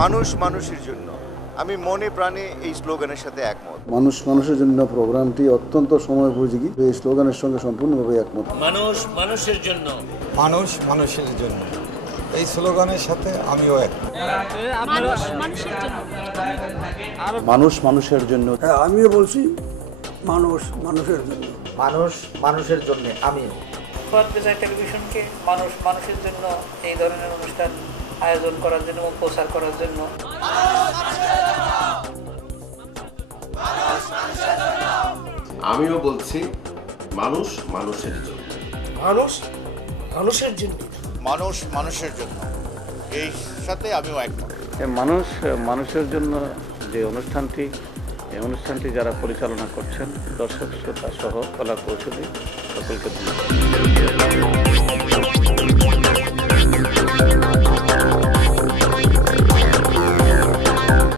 মানুষ মানুষের জন্য, আমি মনে প্রাণে এই স্লোগানের সাথে একমত। মানুষ মানুষের জন্য প্রোগ্রামটি অত্যন্ত সময়োপযোগী। এই স্লোগানের সঙ্গে সম্পূর্ণভাবে একমত। মানুষ মানুষের জন্য, মানুষ মানুষের জন্য, এই স্লোগানের সাথে আমিও একমত। মানুষ মানুষের জন্য। হ্যাঁ, আমিও বলছি মানুষ মানুষের জন্য। মানুষ মানুষের জন্য আমিও। টেলিভিশনকে মানুষ মানুষের জন্য এই ধরনের অনুষ্ঠান আয়োজন করার জন্য এবং প্রচার করার জন্য আমিও বলছি মানুষ মানুষের জন্য। মানুষ মানুষের জন্য, মানুষ মানুষের জন্য, এই সাথে আমিও একমত। মানুষ মানুষের জন্য যে এই অনুষ্ঠানটি যারা পরিচালনা করছেন, দর্শক শ্রোতা সহ কলা কৌশলী সকলকে ধন্যবাদ।